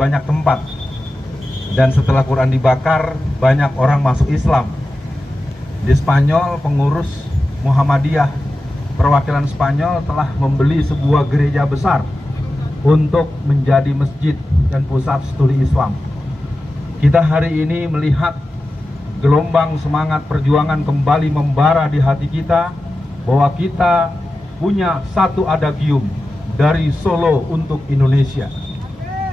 banyak tempat. Dan setelah Quran dibakar, banyak orang masuk Islam. Di Spanyol, pengurus Muhammadiyah perwakilan Spanyol telah membeli sebuah gereja besar untuk menjadi masjid dan pusat studi Islam. Kita hari ini melihat gelombang semangat perjuangan kembali membara di hati kita, bahwa kita punya satu adagium dari Solo untuk Indonesia.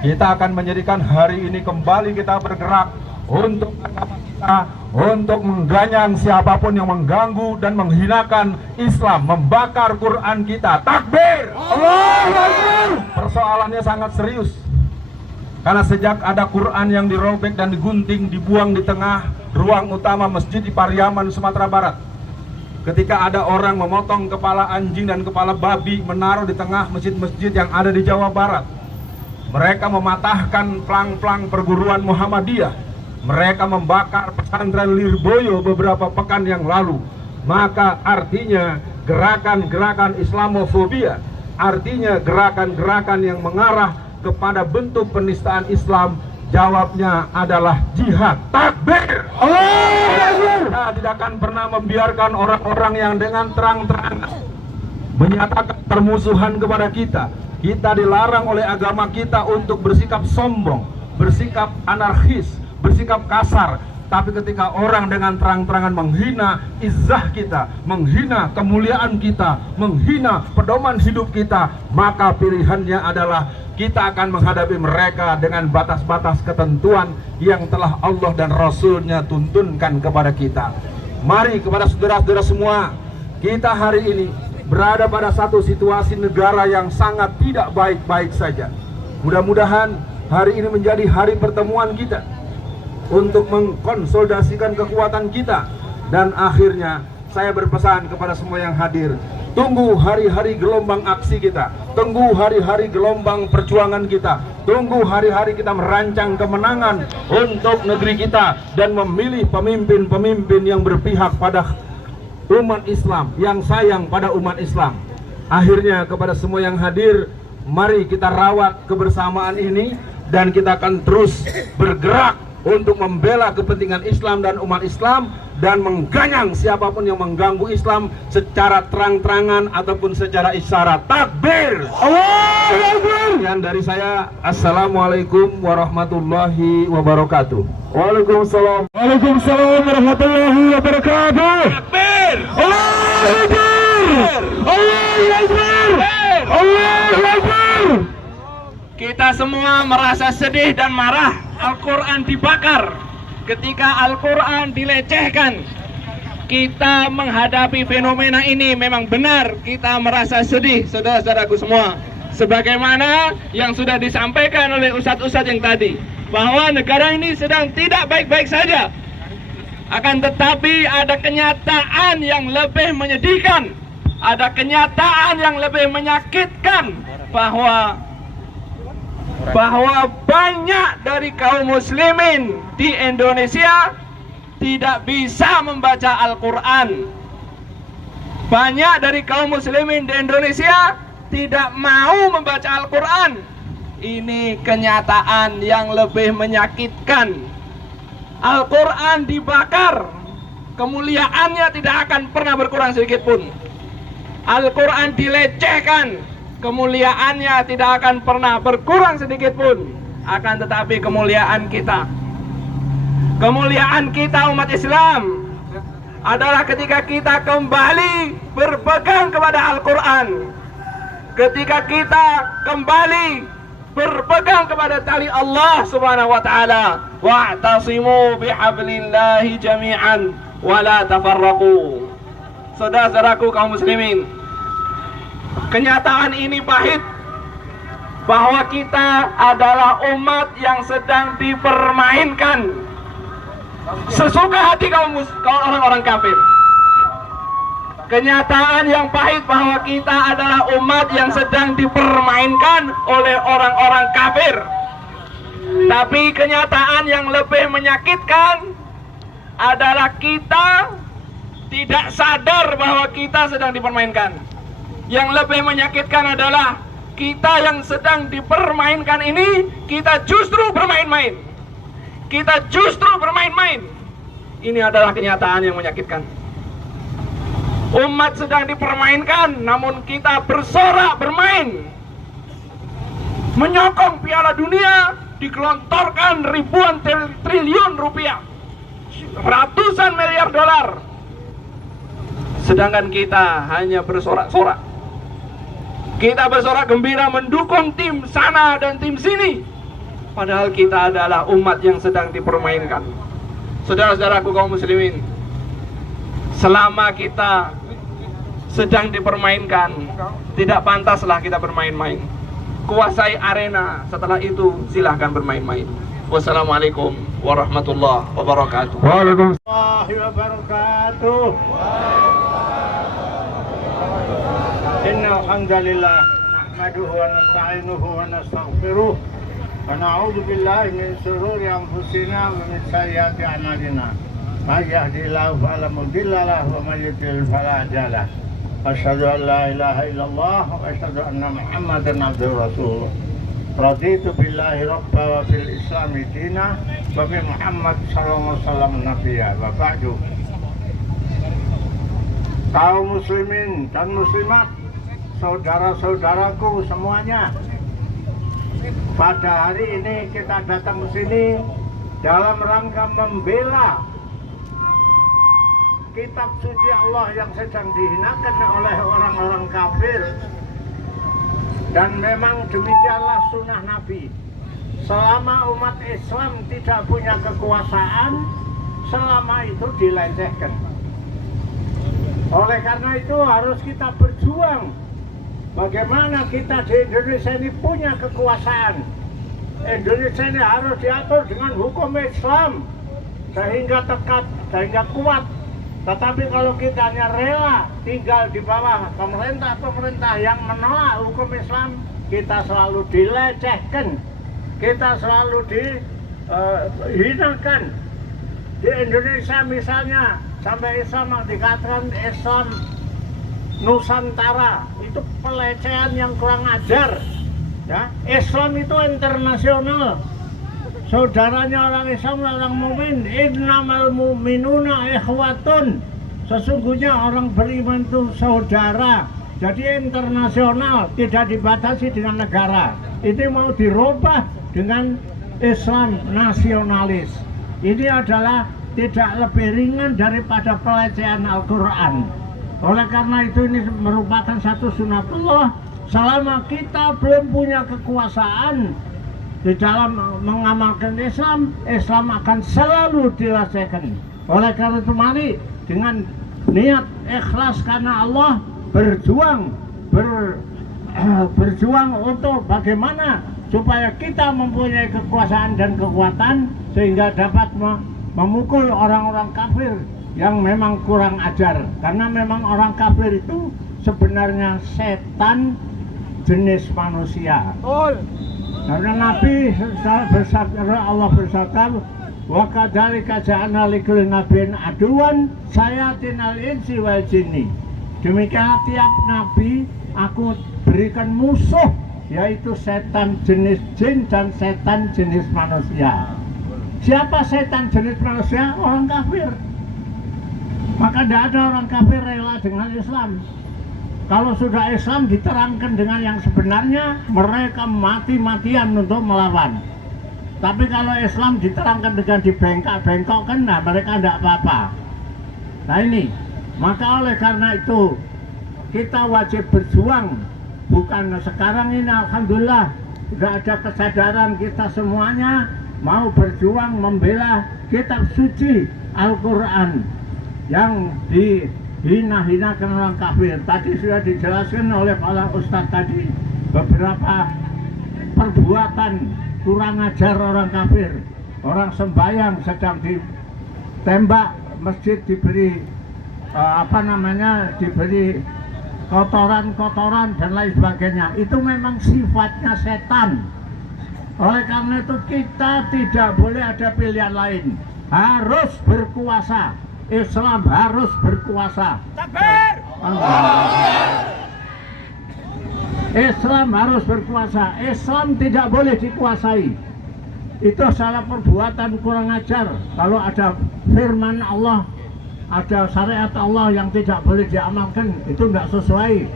Kita akan menjadikan hari ini kembali kita bergerak untuk agama kita, untuk mengganyang siapapun yang mengganggu dan menghinakan Islam, membakar Quran kita. Takbir! Allahu Akbar! Persoalannya sangat serius, karena sejak ada Quran yang dirobek dan digunting, dibuang di tengah ruang utama masjid di Pariaman, Sumatera Barat, ketika ada orang memotong kepala anjing dan kepala babi menaruh di tengah masjid-masjid yang ada di Jawa Barat, mereka mematahkan plang-plang perguruan Muhammadiyah, mereka membakar pesantren Lirboyo beberapa pekan yang lalu, maka artinya gerakan-gerakan Islamofobia, artinya gerakan-gerakan yang mengarah kepada bentuk penistaan Islam, jawabnya adalah jihad. Takbir! Kita tidak akan pernah membiarkan orang-orang yang dengan terang-terangan menyatakan permusuhan kepada kita. Kita dilarang oleh agama kita untuk bersikap sombong, bersikap anarkis, bersikap kasar. Tapi ketika orang dengan terang-terangan menghina izzah kita, menghina kemuliaan kita, menghina pedoman hidup kita, maka pilihannya adalah kita akan menghadapi mereka dengan batas-batas ketentuan yang telah Allah dan Rasul-Nya tuntunkan kepada kita. Mari kepada saudara-saudara semua, kita hari ini berada pada satu situasi negara yang sangat tidak baik-baik saja. Mudah-mudahan hari ini menjadi hari pertemuan kita untuk mengkonsolidasikan kekuatan kita. Dan akhirnya saya berpesan kepada semua yang hadir, tunggu hari-hari gelombang aksi kita, tunggu hari-hari gelombang perjuangan kita, tunggu hari-hari kita merancang kemenangan untuk negeri kita dan memilih pemimpin-pemimpin yang berpihak pada umat Islam, yang sayang pada umat Islam. Akhirnya kepada semua yang hadir, mari kita rawat kebersamaan ini dan kita akan terus bergerak untuk membela kepentingan Islam dan umat Islam, dan mengganyang siapapun yang mengganggu Islam secara terang-terangan ataupun secara isyarat. Takbir! Allahu Akbar! Yang dari saya, assalamualaikum warahmatullahi wabarakatuh. Waalaikumsalam. Waalaikumsalam warahmatullahi wabarakatuh. Takbir! Allahu Akbar! Allahu Akbar! Allahu Akbar! Kita semua merasa sedih dan marah. Al-Quran dibakar. Ketika Al-Quran dilecehkan, kita menghadapi fenomena ini memang benar kita merasa sedih, saudara-saudaraku semua. Sebagaimana yang sudah disampaikan oleh ustadz-ustadz yang tadi, bahwa negara ini sedang tidak baik-baik saja. Akan tetapi ada kenyataan yang lebih menyedihkan, ada kenyataan yang lebih menyakitkan, bahwa banyak dari kaum muslimin di Indonesia tidak bisa membaca Al-Quran. Banyak dari kaum muslimin di Indonesia tidak mau membaca Al-Quran. Ini kenyataan yang lebih menyakitkan. Al-Quran dibakar, kemuliaannya tidak akan pernah berkurang sedikit pun. Al-Quran dilecehkan, kemuliaannya tidak akan pernah berkurang sedikit pun. Akan tetapi kemuliaan kita umat Islam adalah ketika kita kembali berpegang kepada Al-Quran, ketika kita kembali berpegang kepada tali Allah Subhanahu wa taala. Wa'tasimu bihablillahi jami'an wa la tafarraqu. Saudara-saudaraku kaum muslimin, kenyataan ini pahit, bahwa kita adalah umat yang sedang dipermainkan sesuka hati kaum orang-orang kafir. Kenyataan yang pahit bahwa kita adalah umat yang sedang dipermainkan oleh orang-orang kafir. Tapi kenyataan yang lebih menyakitkan adalah kita tidak sadar bahwa kita sedang dipermainkan. Yang lebih menyakitkan adalah kita yang sedang dipermainkan ini, kita justru bermain-main. Kita justru bermain-main. Ini adalah kenyataan yang menyakitkan. Umat sedang dipermainkan, namun kita bersorak bermain. Menyokong Piala Dunia, digelontorkan ribuan triliun rupiah, ratusan miliar dolar. Sedangkan kita hanya bersorak-sorak. Kita bersorak gembira mendukung tim sana dan tim sini. Padahal kita adalah umat yang sedang dipermainkan. Saudara-saudaraku kaum muslimin, selama kita sedang dipermainkan, tidak pantaslah kita bermain-main. Kuasai arena, setelah itu silahkan bermain-main. Wassalamualaikum warahmatullahi wabarakatuh. Waalaikumsalam wabarakatuh. Innal hamdalillah nahmaduhu wa nasta'inuhu wa nastaghfiruh wa na'udzu billahi min shururi anfusina wa min sayyiati a'malina. May yahdihillahu fala mudilla lahu wa may yudlil fala hadiya lahu. Asyhadu an la ilaha illallah wa asyhadu anna Muhammadan abduhu wa rasuluh. Raditu billahi rabba wa bil islami dina wa bi Muhammad sallallahu alaihi wasallam nabiyya wa ba'du. Kaum muslimin dan muslimat, saudara-saudaraku semuanya, pada hari ini kita datang ke sini dalam rangka membela kitab suci Allah yang sedang dihinakan oleh orang-orang kafir. Dan memang demikianlah sunnah Nabi. Selama umat Islam tidak punya kekuasaan, selama itu dilecehkan. Oleh karena itu harus kita berjuang. Bagaimana kita di Indonesia ini punya kekuasaan. Indonesia ini harus diatur dengan hukum Islam sehingga tekat, sehingga kuat. Tetapi kalau kita hanya rela tinggal di bawah pemerintah yang menolak hukum Islam, kita selalu dilecehkan, kita selalu dihinakan. Di Indonesia misalnya sampai Islam dikatakan Islam Nusantara, itu pelecehan yang kurang ajar. Ya, Islam itu internasional. Saudaranya orang Islam, orang mukmin, innamal mu'minuna ikhwatun. Sesungguhnya orang beriman itu saudara. Jadi internasional, tidak dibatasi dengan negara. Ini mau dirubah dengan Islam nasionalis. Ini adalah tidak lebih ringan daripada pelecehan Al-Quran. Oleh karena itu ini merupakan satu sunatullah. Selama kita belum punya kekuasaan di dalam mengamalkan Islam, Islam akan selalu dilecehkan. Oleh karena itu mari dengan niat ikhlas karena Allah berjuang untuk bagaimana supaya kita mempunyai kekuasaan dan kekuatan sehingga dapat memukul orang-orang kafir yang memang kurang ajar. Karena memang orang kafir itu sebenarnya setan jenis manusia. Karena Nabi bersabda, Allah bersabda, wa kadzalika ja'alna likulli nabiyyin aduwan sayatinal insi wal jinni. Demikian tiap nabi aku berikan musuh, yaitu setan jenis jin dan setan jenis manusia. Siapa setan jenis manusia? Orang kafir. Maka tidak ada orang kafir rela dengan Islam. Kalau sudah Islam diterangkan dengan yang sebenarnya, mereka mati-matian untuk melawan. Tapi kalau Islam diterangkan dengan dibengkak-bengkokkan, nah mereka tidak apa-apa. Nah ini, maka oleh karena itu kita wajib berjuang. Bukan sekarang ini, alhamdulillah sudah ada kesadaran kita semuanya mau berjuang membela kitab suci Al-Quran yang dihina-hinakan orang kafir. Tadi sudah dijelaskan oleh para ustadz tadi beberapa perbuatan kurang ajar orang kafir. Orang sembahyang sedang ditembak, masjid diberi diberi kotoran-kotoran dan lain sebagainya. Itu memang sifatnya setan. Oleh karena itu kita tidak boleh ada pilihan lain, harus berkuasa. Islam harus berkuasa. Takbir! Islam harus berkuasa. Islam tidak boleh dikuasai. Itu salah perbuatan, kurang ajar. Kalau ada firman Allah, ada syariat Allah yang tidak boleh diamalkan, itu tidak sesuai.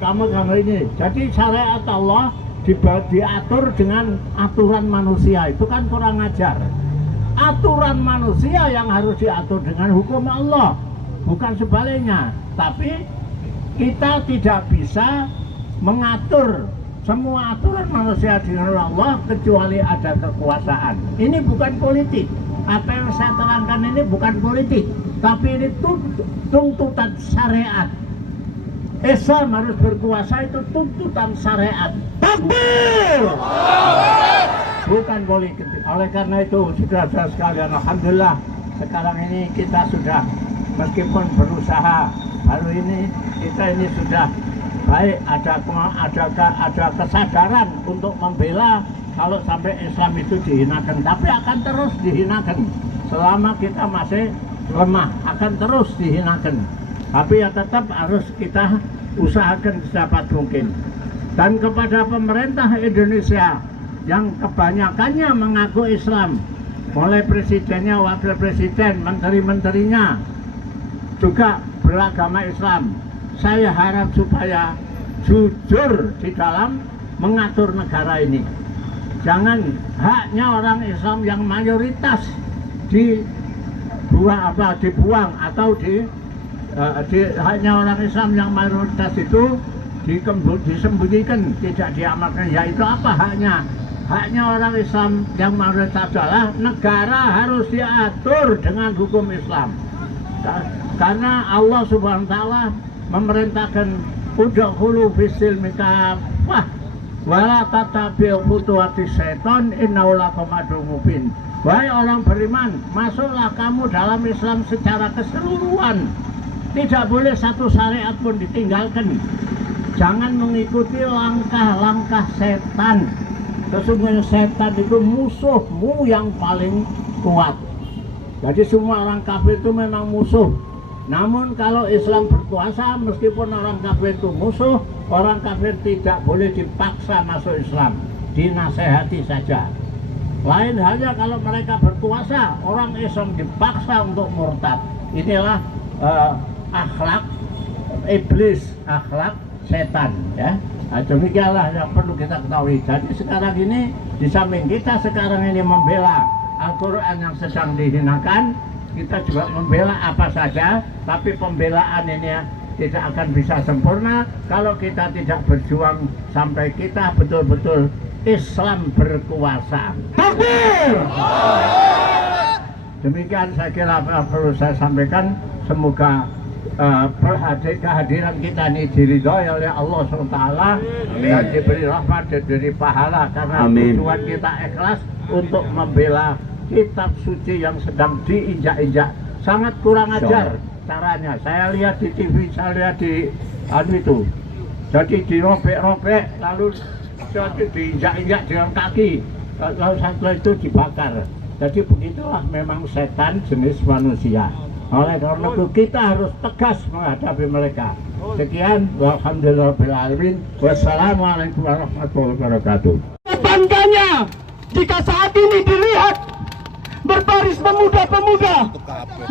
Kamu ini. Jadi syariat Allah diatur dengan aturan manusia, itu kan kurang ajar. Aturan manusia yang harus diatur dengan hukum Allah, bukan sebaliknya. Tapi kita tidak bisa mengatur semua aturan manusia dengan Allah kecuali ada kekuasaan. Ini bukan politik. Apa yang saya terangkan ini bukan politik, tapi ini tuntutan syariat. Islam harus berkuasa, itu tuntutan syariat. Takbir! Bukan politik. Oleh karena itu, saudara-saudara sekalian, alhamdulillah sekarang ini kita sudah, meskipun berusaha, baru ini kita ini sudah baik, ada kesadaran untuk membela kalau sampai Islam itu dihinakan, tapi akan terus dihinakan selama kita masih lemah, akan terus dihinakan. Tapi ya tetap harus kita usahakan sedapat mungkin. Dan kepada pemerintah Indonesia yang kebanyakannya mengaku Islam, mulai presidennya, wakil presiden, menteri-menterinya juga beragama Islam, saya harap supaya jujur di dalam mengatur negara ini. Jangan haknya orang Islam yang mayoritas dibuang atau haknya orang Islam yang mayoritas itu disembunyikan, tidak diamalkan. Yaitu apa haknya? Haknya orang Islam yang mayoritas adalah negara harus diatur dengan hukum Islam. Karena Allah Subhanahu wa taala memerintahkan udkhulu fis-silmi kafah wala tattabi'u khutuwati syaiton innahu lakum aduwwun mubin. Wahai orang beriman, masuklah kamu dalam Islam secara keseluruhan. Tidak boleh satu syariat pun ditinggalkan. Jangan mengikuti langkah-langkah setan. Sesungguhnya setan itu musuhmu yang paling kuat. Jadi semua orang kafir itu memang musuh. Namun kalau Islam berkuasa, meskipun orang kafir itu musuh, orang kafir tidak boleh dipaksa masuk Islam, dinasehati saja. Lain halnya kalau mereka berkuasa, orang Islam dipaksa untuk murtad. Inilah akhlak iblis, akhlak setan, ya. Nah, demikianlah yang perlu kita ketahui. Jadi sekarang ini, di samping kita sekarang ini membela Al-Quran yang sedang dihinakan, kita juga membela apa saja, tapi pembelaan ini tidak akan bisa sempurna kalau kita tidak berjuang sampai kita betul-betul Islam berkuasa. Takbir! Demikian saya kira perlu saya sampaikan. Semoga kehadiran kita ini diridhoi oleh Allah SWT dan diberi rahmat dan diberi pahala, karena tujuan kita ikhlas untuk membela kitab suci yang sedang diinjak-injak. Sangat kurang ajar caranya. Saya lihat di TV, saya lihat di itu. Jadi dirobek-robek, lalu diinjak-injak dengan kaki, lalu setelah itu dibakar. Jadi begitulah memang setan jenis manusia. Oleh karena itu kita harus tegas menghadapi mereka. Sekian, walhamdulillahirabbil alamin. Wassalamualaikum warahmatullahi wabarakatuh. Bangganya jika saat ini dilihat berbaris pemuda-pemuda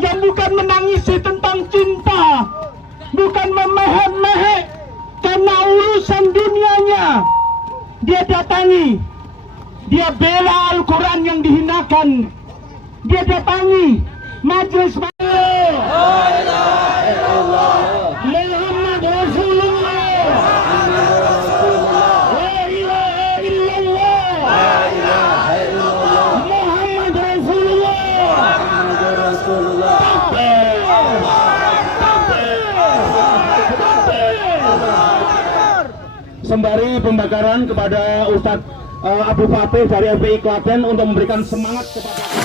yang bukan menangisi tentang cinta, bukan memehek-mehek karena urusan dunianya, dia datangi, dia bela Al-Quran yang dihinakan, dia datangi majelis Muhammad Rasulullah, la ilaha illallah, Muhammad Rasulullah. Sembari pembakaran kepada Ustadz Abu Fatih dari FPI Klaten untuk memberikan semangat kepada